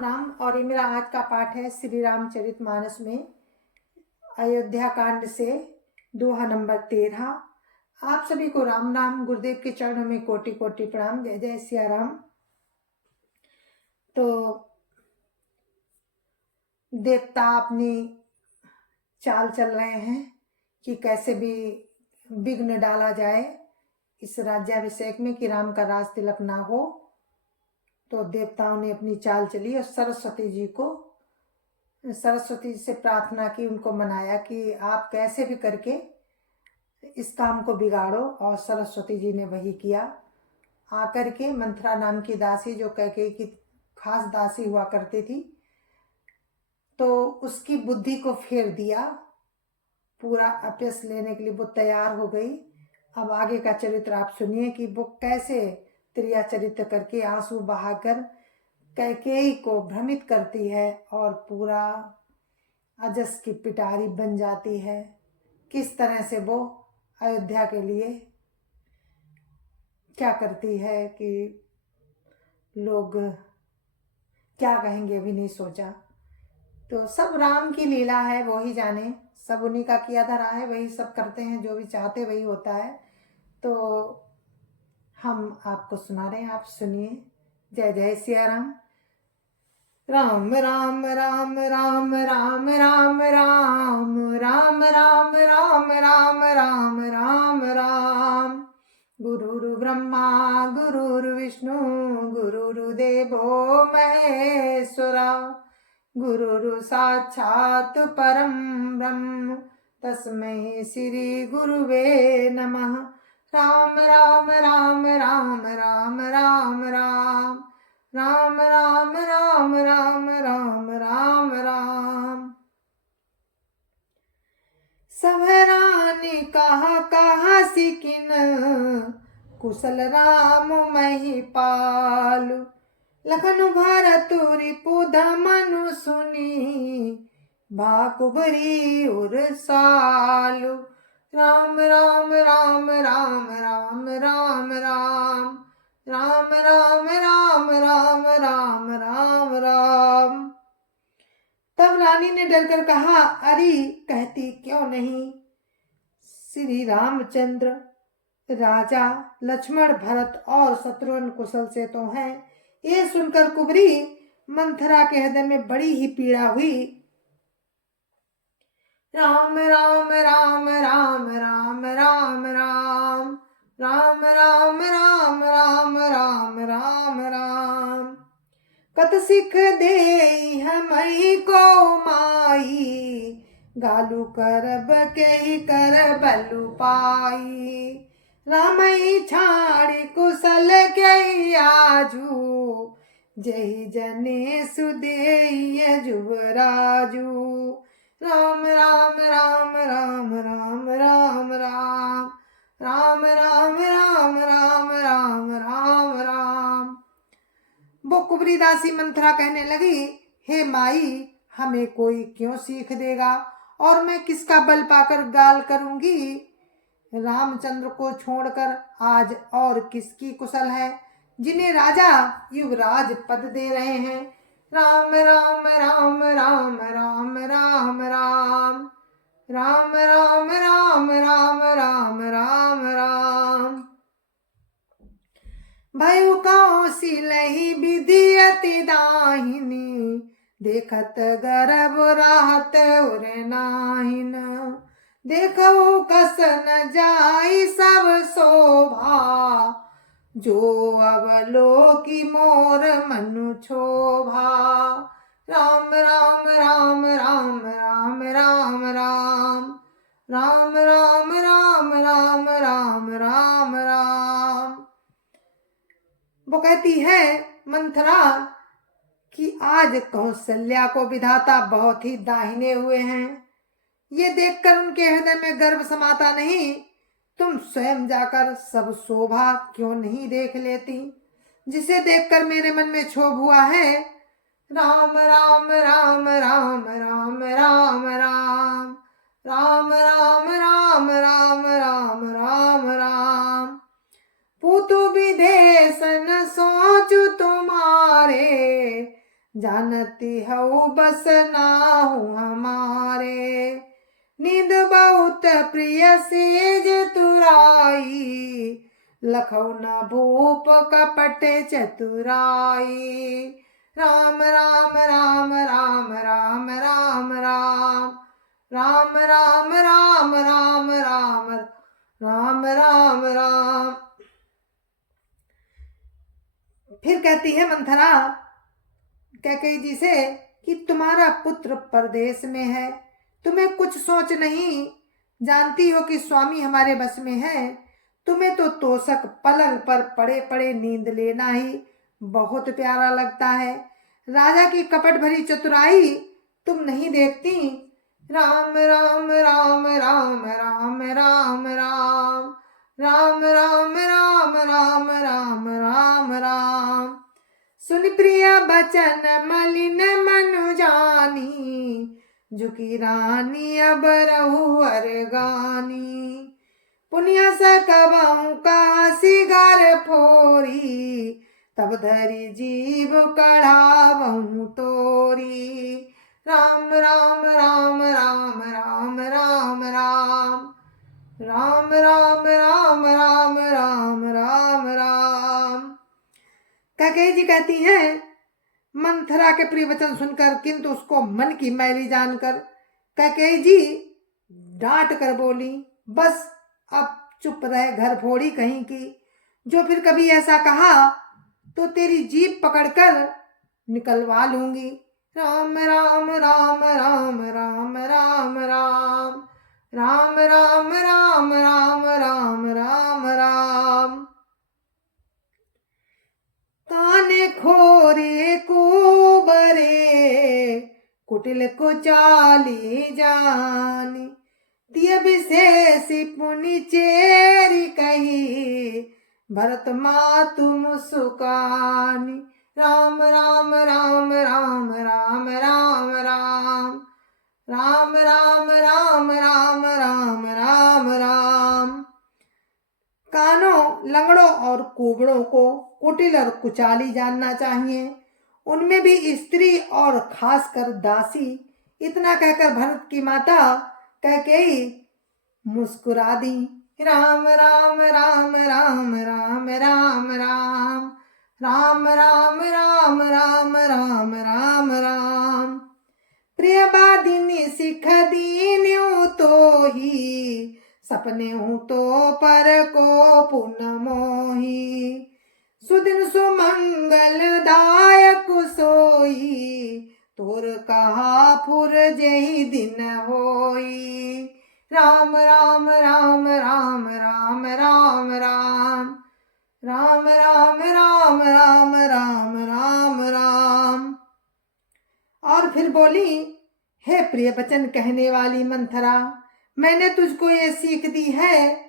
राम। और ये मेरा आज का पाठ है श्री रामचरितमानस में अयोध्या कांड से दोहा नंबर 13। आप सभी को राम नाम। गुरुदेव के चरणों में कोटि कोटि प्रणाम। जय जय सिया राम। तो देवता अपनी चाल चल रहे हैं कि कैसे भी विघ्न डाला जाए इस राज्याभिषेक में, कि राम का राज तिलक ना हो। तो देवताओं ने अपनी चाल चली और सरस्वती जी से प्रार्थना की, उनको मनाया कि आप कैसे भी करके इस काम को बिगाड़ो। और सरस्वती जी ने वही किया। आकर के मंथरा नाम की दासी, जो कैकेयी की खास दासी हुआ करती थी, तो उसकी बुद्धि को फेर दिया। पूरा अपयश लेने के लिए वो तैयार हो गई। अब आगे का चरित्र आप सुनिए कि वो कैसे त्रिया चरित्र करके आंसू बहाकर कैकेयी को भ्रमित करती है और पूरा अजस की पिटारी बन जाती है। किस तरह से वो अयोध्या के लिए क्या करती है कि लोग क्या कहेंगे भी नहीं सोचा। तो सब राम की लीला है, वो ही जाने। सब उन्हीं का किया धरा है, वही सब करते हैं, जो भी चाहते वही होता है। तो हम आपको सुना रहे हैं, आप सुनिए। जय जय सिया राम। राम राम राम राम राम राम राम राम राम राम राम राम राम राम। गुरुर्ब्रह्मा गुरुर्विष्णु गुरुर्देवो महेश्वरा। गुरुर् साक्षात् परं ब्रह्म तस्मै श्री गुरुवे नमः। राम राम राम राम राम राम राम राम राम राम राम राम राम राम। सब रानी कहा सिकिन कुशल राम महिपालु। लखन भरत रिपुध मनु सुनी भाकुबरी उरसालु। राम राम राम राम राम राम राम राम राम राम राम राम राम राम। तब रानी ने डरकर कहा, अरे कहती क्यों नहीं। श्री रामचंद्र राजा लक्ष्मण भरत और शत्रुघ्न कुशल से तो हैं। ये सुनकर कुबरी मंथरा के हृदय में बड़ी ही पीड़ा हुई। राम राम राम राम राम राम राम राम राम राम राम राम राम राम। कत सिख दे हमई को माई गालू करब के ही कर बलु पाई। रामई छाड़ी कुशल के आजू जय जने सुदेय जुवराजू। राम राम राम राम राम राम राम राम राम राम राम राम राम राम। वो कुबरी दासी मंथरा कहने लगी, हे माई, हमें कोई क्यों सीख देगा और मैं किसका बल पाकर गाल करूंगी। रामचंद्र को छोड़कर आज और किसकी कुशल है जिन्हें राजा युवराज पद दे रहे हैं। राम राम राम राम राम राम राम राम राम राम राम राम राम राम। भयु कौशिलहि विधियति दाहिनी देखत गर्भ राहत उर नाहिन। देखो कस न जाई सब शोभा जो अवलोकी मोर मनु क्षोभा। राम राम राम राम राम राम राम राम राम राम राम राम राम राम। वो कहती है मंथरा कि आज कौशल्या को विधाता बहुत ही दाहिने हुए हैं। ये देखकर उनके हृदय में गर्व समाता नहीं। तुम स्वयं जाकर सब शोभा क्यों नहीं देख लेती जिसे देखकर मेरे मन में क्षोभ हुआ है। राम राम राम राम राम राम राम राम राम राम राम राम राम राम। पूतु विदेशन सोचु तुम्हारे जानती हूँ बस नाहु हमारे। नींद बहुत प्रिय सेज तुराई, लखौ न भूप कपट चतुराई। राम राम राम राम राम राम राम राम राम राम राम राम राम राम राम। फिर कहती है मंथरा कैकेयी जी से कि तुम्हारा पुत्र परदेश में है, तुम्हें कुछ सोच नहीं, जानती हो कि स्वामी हमारे बस में है। तुम्हें तो तोषक पलंग पर पड़े पड़े नींद लेना ही बहुत प्यारा लगता है। राजा की कपट भरी चतुराई तुम नहीं देखती। राम राम राम राम राम राम राम राम राम राम राम राम राम राम। सुन प्रिय बचन मलिन मनु जानी, झुकी रानी अब रहुअर गानी। पुण्य सकबहु काशी घर फोरी, तब धरी जीव कढ़ावहु तोरी। राम राम राम राम राम राम राम राम राम राम राम राम राम राम। कैकेयी जी कहती हैं मंथरा के प्रिय वचन सुनकर, किंतु उसको मन की मैली जानकर कैकेयी जी डांट कर बोली, बस अब चुप रहे घर फोड़ी कहीं की। जो फिर कभी ऐसा कहा तो तेरी जीभ पकड़कर निकलवा लूंगी। राम राम राम राम राम राम राम राम राम राम राम राम राम राम। काने खोरे को बरे, कुटिल को चाली जानी। दिय विशेष पुनि चेरी कही, भरत मातु मुसुकानी। राम राम राम राम राम राम राम राम राम राम राम राम राम राम। कानों, लंगड़ों और कुबड़ों को कुटिल और कुचाली जानना चाहिए, उनमें भी स्त्री और खासकर दासी। इतना कहकर भरत की माता कैकेयी मुस्कुरा दी। राम राम राम राम राम राम राम राम राम राम राम राम राम राम। प्रिय बादिनी सिख दीन्यू तो ही, सपने हूँ तो पर को पुन मोही। सुदिन सुमंगल दायक सोई, तोर कहा फुर जही दिन होई। राम राम राम राम राम राम राम राम राम राम राम राम राम राम। और फिर बोली, हे प्रिय वचन कहने वाली मंथरा, मैंने तुझको ये सीख दी है,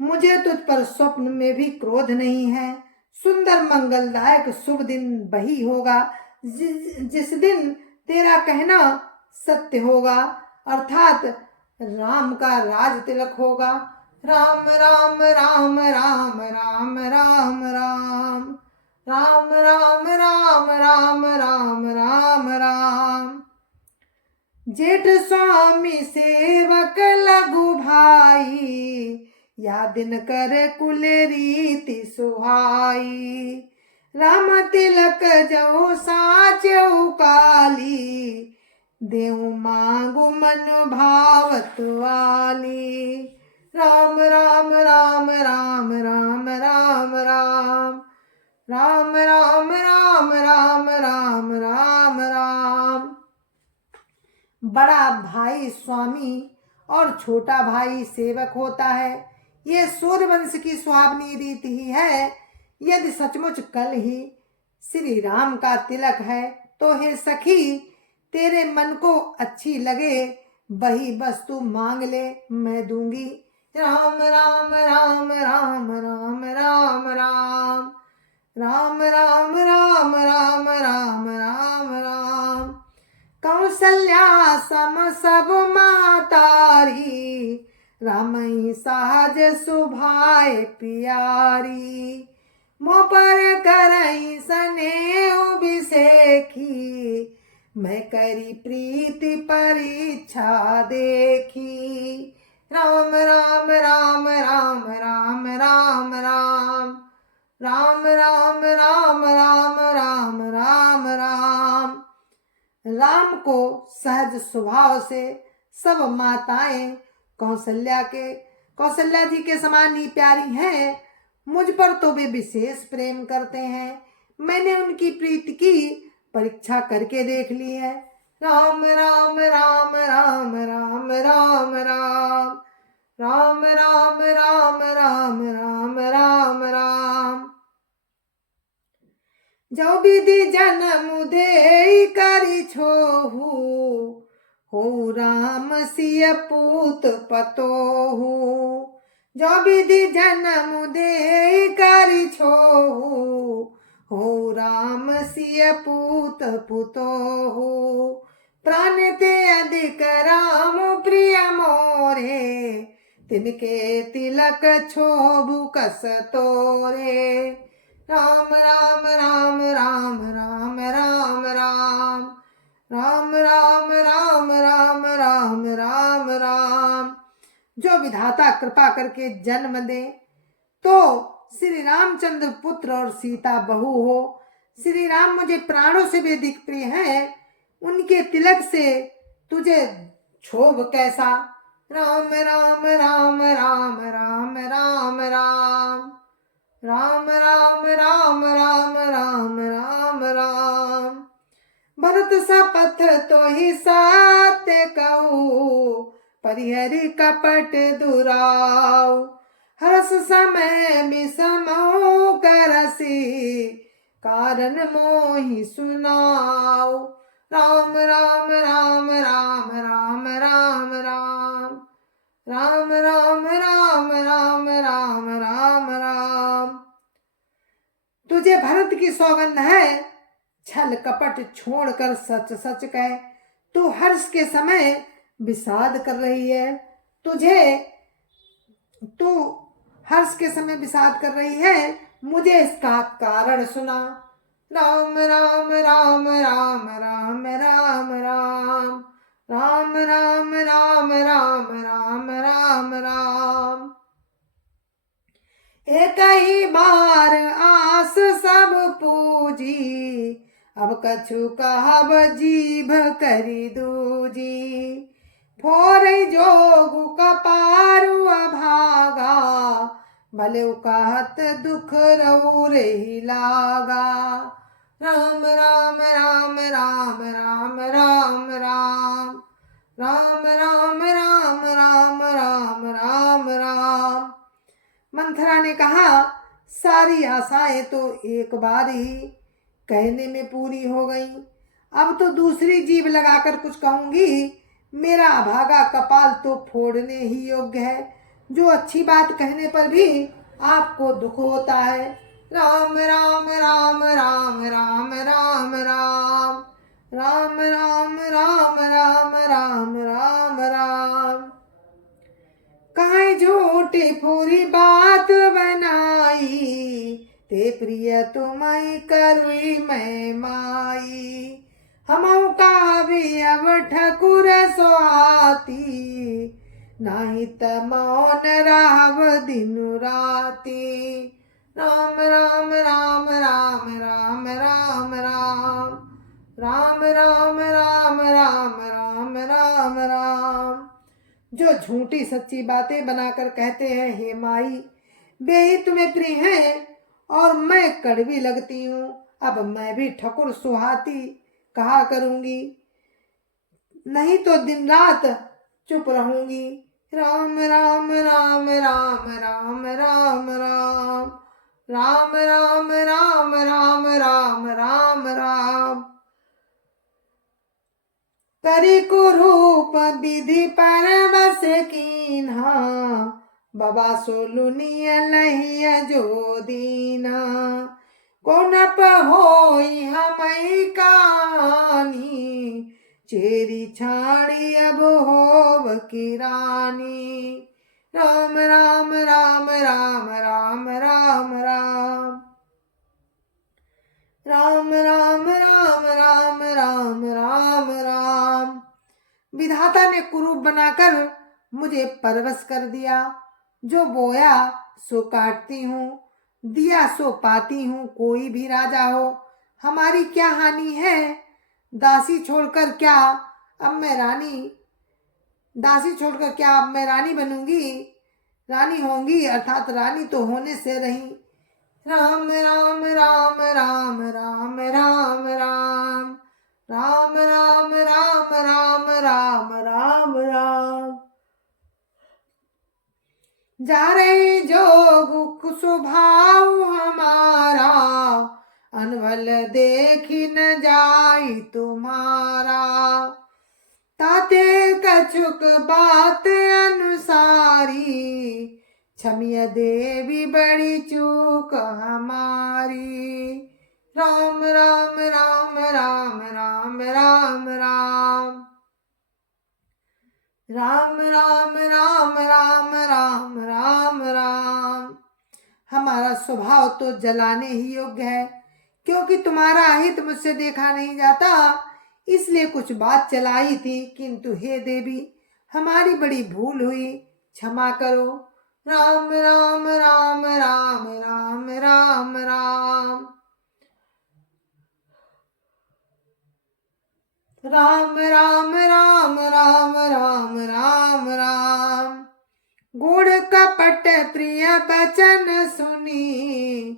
मुझे तुझ पर स्वप्न में भी क्रोध नहीं है। सुंदर मंगलदायक शुभ दिन वही होगा जिस दिन तेरा कहना सत्य होगा, अर्थात राम का राज तिलक होगा। राम राम राम राम राम राम राम राम राम राम राम राम राम राम। जेठ स्वामी सेवक लघु भाई, या दिन कर कुल रीति सुहाई। राम तिलक जो साचौ काली, देऊ मांगु मन भावत वाली। राम राम राम राम राम राम राम राम राम राम राम राम राम राम। बड़ा भाई स्वामी और छोटा भाई सेवक होता है, ये सूर्यवंश की सुहावनी रीति ही है। यदि सचमुच कल ही श्री राम का तिलक है तो हे सखी, तेरे मन को अच्छी लगे वही वस्तु मांग ले, मैं दूंगी। राम राम राम राम राम राम राम राम राम राम राम राम राम राम। कौशल्या सम सब मातारी, रामई सहज सुभाए प्यारी। मोह पर करई स्नेह बिसेखी, मैं करी प्रीति परीक्षा देखी। राम राम राम राम राम राम राम राम राम राम राम राम राम राम। राम को सहज स्वभाव से सब माताएं कौशल्या जी के समान ही प्यारी हैं। मुझ पर तो वे विशेष प्रेम करते हैं। मैंने उनकी प्रीति की परीक्षा करके देख ली है। राम राम राम राम राम राम राम राम राम राम राम राम राम राम। जो विधि जन्म दे करी छोहू, हो राम सिय पूत पतोहू। जो विधि जन्म दे करी छोहू, हो राम सिय पूत पुतोहू। प्राण ते अधिक राम प्रिय मोरे, तिनके तिलक छोभु कस तोरे। राम राम राम राम राम राम राम राम राम राम राम राम राम राम। जो विधाता कृपा करके जन्म दे तो श्री रामचंद्र पुत्र और सीता बहू हो। श्री राम मुझे प्राणों से भी अधिक प्रिय हैं। उनके तिलक से तुझे क्षोभ कैसा। राम राम राम राम राम राम राम राम राम राम राम राम राम राम। भरत सपथ तो ही सत्य कहूँ, परिहरि कपट दुराऊ। हरस समय विषमो करसी, कारण मोहि सुनाऊ। राम राम राम राम राम राम राम राम राम राम राम राम राम राम। तुझे भरत की सौगंध है, छल कपट छोड़कर सच सच कह। तू हर्ष के समय विषाद कर रही है। तू हर्ष के समय विषाद कर रही है, मुझे इसका कारण सुना। राम राम राम राम राम राम राम राम राम राम राम राम राम राम। एक ही बार आस सब पूजी, अब कछु कहब जीभ करी दूजी। फोर जोगु कपारु अभागा, भले कहत दुख रहु रही लागा। राम राम राम राम राम राम राम राम राम राम राम राम राम राम। मंथरा ने कहा, सारी आशाएं तो एक बार ही कहने में पूरी हो गई। अब तो दूसरी जीभ लगाकर कुछ कहूंगी। मेरा अभागा कपाल तो फोड़ने ही योग्य है। जो अच्छी बात कहने पर भी आपको दुख होता है। राम राम राम राम राम राम राम राम राम राम राम राम राम राम। कहीं झूठी पूरी बात बनाई, ते प्रिय तुम्हें करुई मैं माई। हमऊ का भी अब ठकुर सोहाती, नहीं त मौन राव दिन राती। राम राम राम राम राम राम राम राम राम राम राम राम राम राम। जो झूठी सच्ची बातें बनाकर कहते हैं, हे माई वे ही तुम्हें प्रिय हैं और मैं कड़वी लगती हूँ। अब मैं भी ठकुर सुहाती कहा करूंगी, नहीं तो दिन रात चुप रहूंगी। राम राम राम राम राम राम राम राम राम राम राम राम राम राम। करी कुरूप विधि परमस कीन्हा, बाबा सोलुनिय लहिय जो दीना। कौन होई हमई कहानी, चेरी छाड़ी अब होव की रानी। राम राम राम राम राम राम राम राम राम राम राम राम राम राम। विधाता ने कुरूप बनाकर मुझे परवश कर दिया। जो बोया सो काटती हूँ, दिया सो पाती हूँ। कोई भी राजा हो, हमारी क्या हानि है। दासी छोड़कर क्या अब मैं रानी दासी छोड़कर क्या अब मैं रानी बनूंगी। रानी होंगी अर्थात रानी तो होने से रही। राम राम राम राम राम राम राम राम राम राम राम राम राम राम। जा रहे जोग स्वभाव हमारा, अनवल देखी न जाई तुम्हारा। ताते कछुक बात अनुसारी, क्षमिय देवी बड़ी चूक हमारी। राम राम राम राम राम राम राम राम राम राम राम राम राम राम। हमारा स्वभाव तो जलाने ही योग्य है, क्योंकि तुम्हारा हित मुझसे देखा नहीं जाता, इसलिए कुछ बात चलाई थी। किंतु हे देवी, हमारी बड़ी भूल हुई, क्षमा करो। राम राम राम राम राम राम राम राम राम राम राम राम राम राम। गुड़ कपट प्रिय बचन सुनी,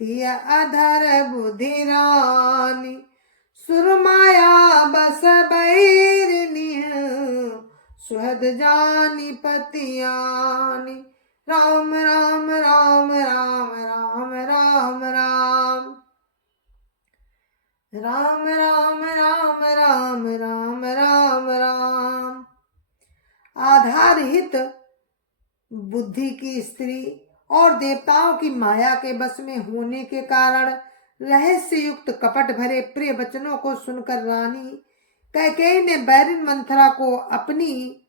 तिय अधर बुद्धि रानी। सुरमाया बस बैरिनी, सुहद जानी पतियानी। राम राम राम राम राम राम राम राम राम राम राम राम राम राम। आधारहित बुद्धि की स्त्री और देवताओं की माया के बस में होने के कारण रहस्य युक्त कपट भरे प्रिय वचनों को सुनकर रानी कैकेयी ने बैरिन मंथरा को अपनी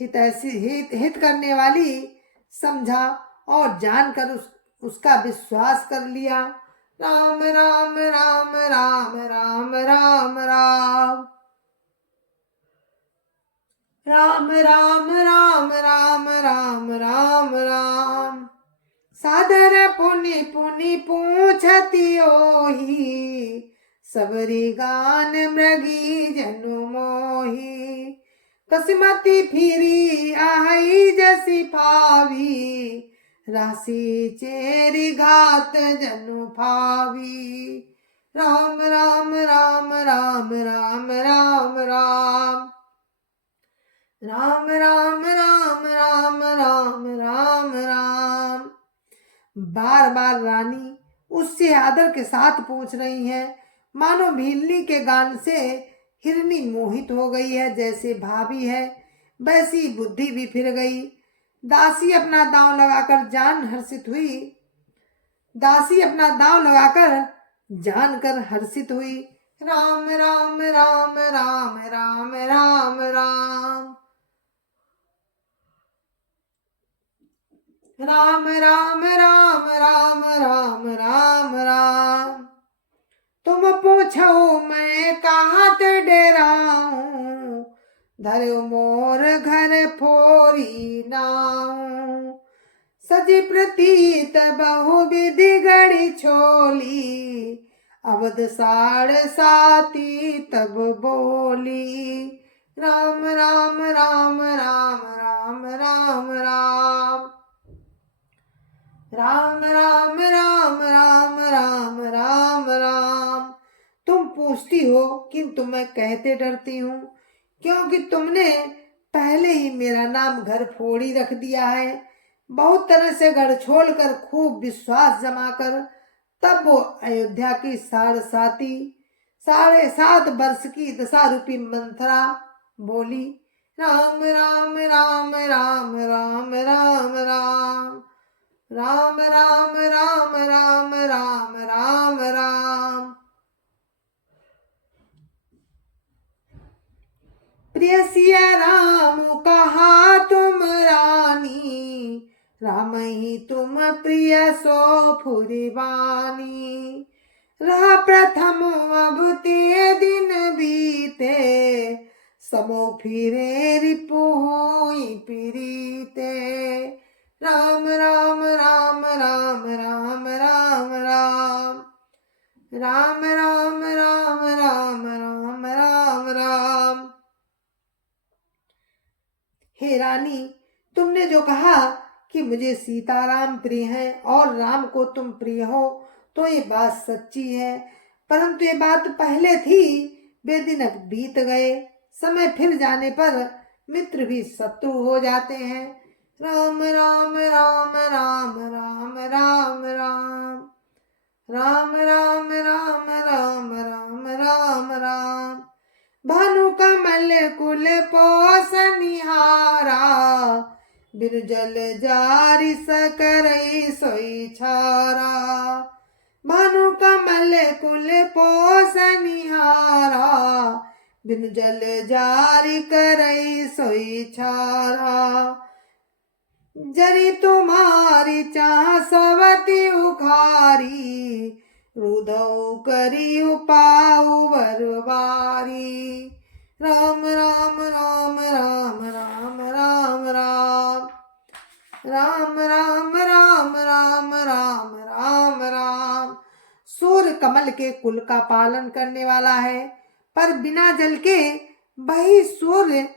हित करने वाली समझा और जानकर उसका विश्वास कर लिया। राम राम राम राम राम राम राम राम राम राम राम राम राम राम। सादर पुनि पुनि पूछती ओही, सबरी गान मृगी जनु मोही। कसमति फिरी आई जसी पावी, राशि चेरी घात जनु भावी। राम राम राम राम राम राम राम राम राम राम राम राम राम राम। बार बार रानी उससे आदर के साथ पूछ रही है, मानो भीलनी के गान से हिरनी मोहित हो गई है। जैसे भाभी है वैसी बुद्धि भी फिर गई। दासी अपना दांव लगाकर जानकर हर्षित हुई। राम राम राम राम राम राम राम राम राम राम राम राम राम राम। तुम पूछो मैं कहात डेराऊं, धरो मोर घर फोरी नाऊं। सजी प्रतीत बहु विधि गढ़ी छोली, अवध साढ़ साती तब बोली। राम राम राम राम राम राम राम राम राम राम राम राम राम राम। तुम पूछती हो किंतु मैं कहते डरती हूँ, क्योंकि तुमने पहले ही मेरा नाम घर फोड़ी रख दिया है। बहुत तरह से घर छोड़कर खूब विश्वास जमाकर तब वो अयोध्या की 7.5 वर्ष की दशा रूपी मंथरा बोली। राम राम राम राम राम राम राम राम राम राम राम राम राम राम। प्रिय सिया राम कहा तुम रानी, राम ही तुम प्रिय सो फुरवानी। रहा प्रथम अब ते दिन बीते, समो फिरे रिपु होई प्रीते। राम राम राम राम राम राम राम, राम राम राम राम राम राम राम। हे रानी, तुमने जो कहा कि मुझे सीताराम प्रिय है और राम को तुम प्रिय हो, तो ये बात सच्ची है, परंतु ये बात पहले थी, वे दिन अब बीत गए। समय फिर जाने पर मित्र भी शत्रु हो जाते हैं। राम राम राम राम राम राम राम, राम राम राम राम राम राम राम। भानु कमल कुल पोसनिहारा, बिनु जल जारी सकरई सोई छारा। भानु कमल कुल पोसनिहारा, बिनु जल जारी करई सोई छारा। जरी तुम्हारी चाह सवती उखारी, रुदौ करी उपाऊ बरबारी। राम राम राम राम राम राम राम, राम राम राम राम राम राम राम। सूर्य कमल के कुल का पालन करने वाला है, पर बिना जल के वही सूर्य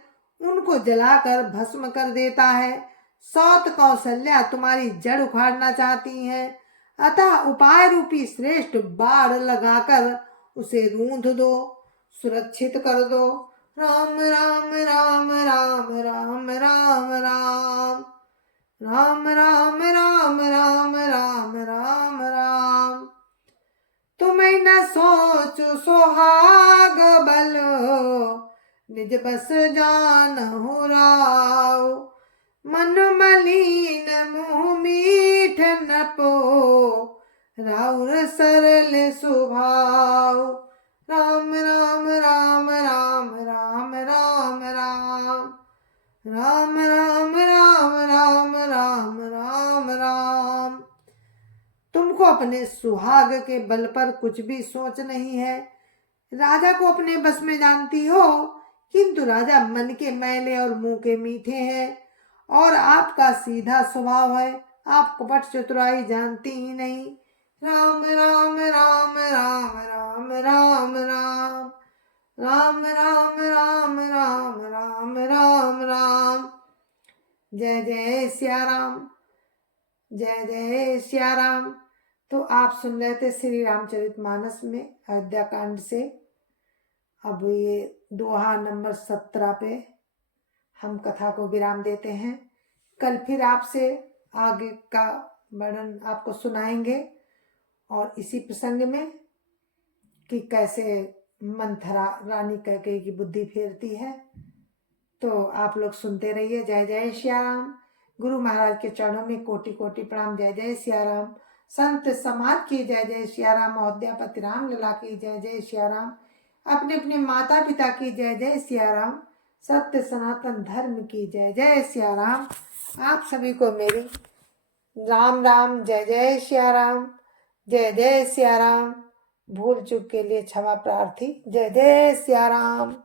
उनको जलाकर भस्म कर देता है। सौत कौशल्या तुम्हारी जड़ उखाड़ना चाहती हैं, अतः उपाय रूपी श्रेष्ठ बाढ़ लगाकर उसे रूंध दो, सुरक्षित कर दो। राम राम राम राम राम राम राम, राम राम राम राम राम राम राम। तुम्हें न सोच सोहाग बल, निज बस जान हो राव। मन मलिन मुँह मीठ न पो, राउर सरल सुभाव। राम राम राम राम राम राम राम, राम राम राम राम राम राम राम। तुमको अपने सुहाग के बल पर कुछ भी सोच नहीं है। राजा को अपने बस में जानती हो, किंतु राजा मन के मैले और मुंह के मीठे हैं, और आपका सीधा स्वभाव है। आप कपट चतुराई जानती ही नहीं। राम राम राम राम राम राम राम, राम राम राम राम राम राम राम। जय जय सिया राम, जय जय सिया राम। तो आप सुन रहे थे श्री रामचरितमानस में अयोध्या कांड से। अब ये दोहा नंबर 17 पे हम कथा को विराम देते हैं। कल फिर आपसे आगे का वर्णन आपको सुनाएंगे, और इसी प्रसंग में कि कैसे मंथरा रानी कैकेयी की बुद्धि फेरती है। तो आप लोग सुनते रहिए। जय जय सिया राम। गुरु महाराज के चरणों में कोटि कोटि प्रणाम। जय जय सिया राम। संत समाज की जय जय सिया राम। अयोध्यापति राम लला की जय जय सिया राम। अपने अपने माता पिता की जय जय सिया राम। सत्य सनातन धर्म की जय जय सिया राम। आप सभी को मेरी राम राम, जय जय सिया राम, जय जय सिया राम। भूल चूक के लिए क्षमा प्रार्थी। जय जय सिया राम।